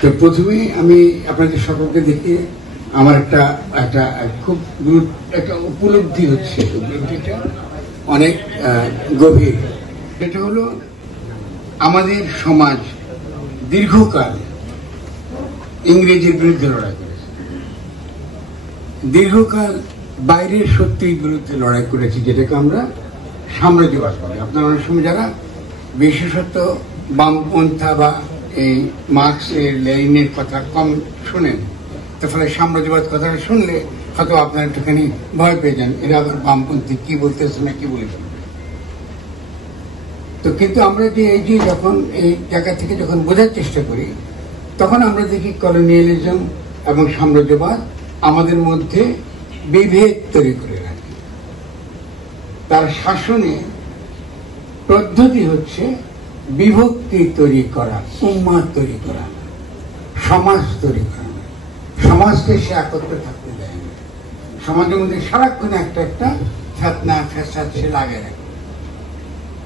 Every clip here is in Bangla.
তো প্রথমেই আমি আপনাদের সকলকে দেখে আমার একটা একটা খুব একটা উপলব্ধি হচ্ছে, উপলব্ধিটা অনেক গভীর। এটা হলো আমাদের সমাজ দীর্ঘকাল ইংরেজের বিরুদ্ধে লড়াই করেছে, দীর্ঘকাল বাইরের শক্তির বিরুদ্ধে লড়াই করেছে, যেটাকে আমরা সাম্রাজ্যবাদ বলি। আপনারা অনেক সময় যারা বিশেষত বামপন্থা বা এই মার্কসের লেনিনের কথা কম শোনেন, তার ফলে সাম্রাজ্যবাদ কথাটা শুনলে হয়তো আপনারা একটুখানি ভয় পেয়ে যান, এরা আবার বামপন্থী কি বলতেছে না কি বলেছেন। তো কিন্তু আমরা যে এই যে যখন এই জায়গা থেকে যখন বোঝার চেষ্টা করি, তখন আমরা দেখি কলোনিয়ালিজম এবং সাম্রাজ্যবাদ আমাদের মধ্যে বিভেদ তৈরি করে রাখে। তার শাসনে পদ্ধতি হচ্ছে বিভক্তি তৈরি করা, উম্মাহ তৈরি করা, সমাজ তৈরি করা। সমাজকে সে একত্রে থাকতে দেয় না, সমাজের মধ্যে সারাক্ষণ একটা একটা ফেতনা ফ্যাসাদ সে লাগে রাখে,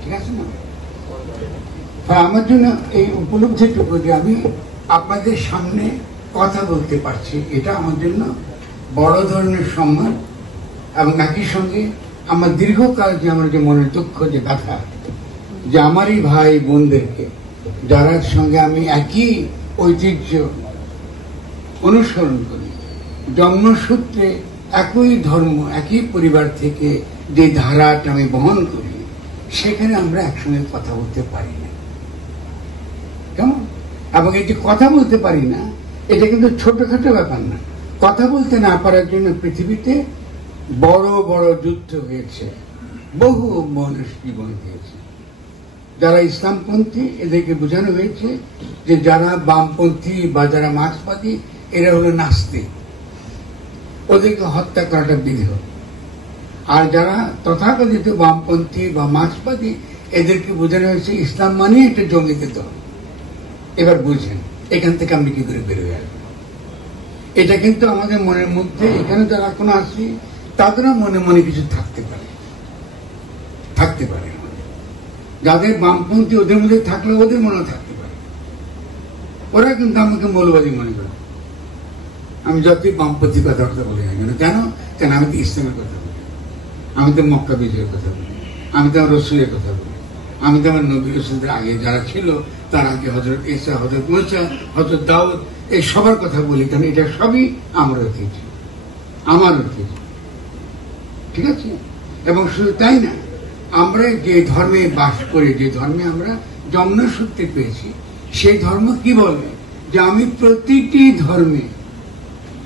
ঠিক আছে না? আমার জন্য এই উপলব্ধিটুকু যে আমি আপনাদের সামনে কথা বলতে পারছি, এটা আমার জন্য বড় ধরনের সম্মান। এবং একই সঙ্গে আমার দীর্ঘকাল যে আমার যে মনের দুঃখ, যে ব্যথা, যে আমারই ভাই বোনদেরকে যারা সঙ্গে আমি একই ঐতিহ্য অনুসরণ করি, জন্মসূত্রে একই ধর্ম, একই পরিবার থেকে যে ধারাটা আমি বহন করি, সেখানে আমরা একসঙ্গে কথা বলতে পারি না। কেমন? এবং এই যে কথা বলতে পারি না, এটা কিন্তু ছোটখাটো ব্যাপার না। কথা বলতে না পারার জন্য পৃথিবীতে বড় বড় যুদ্ধ হয়েছে, বহু মানুষ জীবন দিয়েছে। যারা ইসলামপন্থী এদেরকে বোঝানো হয়েছে যে যারা বামপন্থী বা যারা মার্ক্সবাদী এরা হলো নাস্তিক, ওদেরকে হত্যা করাটা বিধেয়। আর যারা তথাকথিত বামপন্থী বা মার্ক্সবাদী এদেরকে বোঝানো হয়েছে ইসলাম মানে একটা জঙ্গিদের দল। এবার বুঝেন এখান থেকে আমি কি করে বেরোয় আসবো। এটা কিন্তু আমাদের মনের মধ্যে, এখানে যারা এখন আসি তাদেরও মনে মনে কিছু থাকতে পারে, থাকতে পারে। যাদের বামপন্থী ওদের মধ্যে থাকলে ওদের মনেও থাকতে পারে। ওরা কিন্তু আমাকে মৌলবাদী মনে করে। আমি যতই বামপন্থী কথাবার্তা বলি না কেন, কেন আমি তো ইসলামের কথা বলি, আমি তো মক্কা বিজয়ের কথা বলি, আমি তো আমার রসুলের কথা বলি, আমি তো আমার নবী রসুলদের আগে যারা ছিল তার আগে হযরত ঈসা, হযরত মুসা, হযরত দাউদ, এই সবার কথা বলি, কারণ এটা সবই আমার ঐতিহ্য, আমার ঐতিহ্য, ঠিক আছে? এবং শুধু তাই না, আমরা যে ধর্মে বাস করি, যে ধর্মে আমরা জন্মসূত্রে পেয়েছি, সেই ধর্ম কি বলে যে আমি প্রতিটি ধর্মে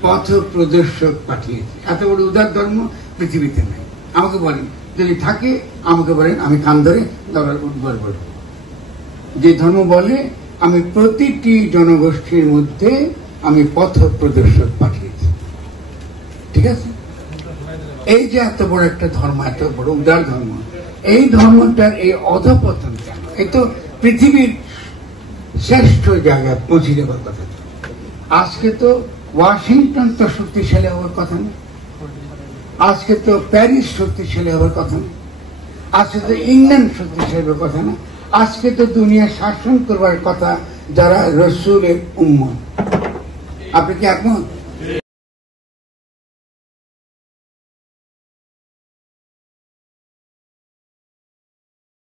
পথ প্রদর্শক পাঠিয়েছি। এত বড় উদার ধর্ম পৃথিবীতে নাই। আমাকে বলেন, যদি থাকে আমাকে বলেন, আমি কান ধরে দলার উদ্বার বলব। যে ধর্ম বলে আমি প্রতিটি জনগোষ্ঠীর মধ্যে আমি পথ প্রদর্শক পাঠিয়েছি, ঠিক আছে? এই যে এত বড় একটা ধর্ম, এত বড় উদার ধর্ম, এই ধর্মটার এই অধপতন কেন? এই তো পৃথিবীর শ্রেষ্ঠ জায়গায় পৌঁছে যাবার কথা। আজকে তো ওয়াশিংটন তো শক্তিশালী হওয়ার কথা না, আজকে তো প্যারিস শক্তিশালী হওয়ার কথা না, আজকে তো ইংল্যান্ড শক্তিশালী হওয়ার কথা না, আজকে তো দুনিয়া শাসন করবার কথা যারা রসুলের উম্মত। আপনি কি একমত?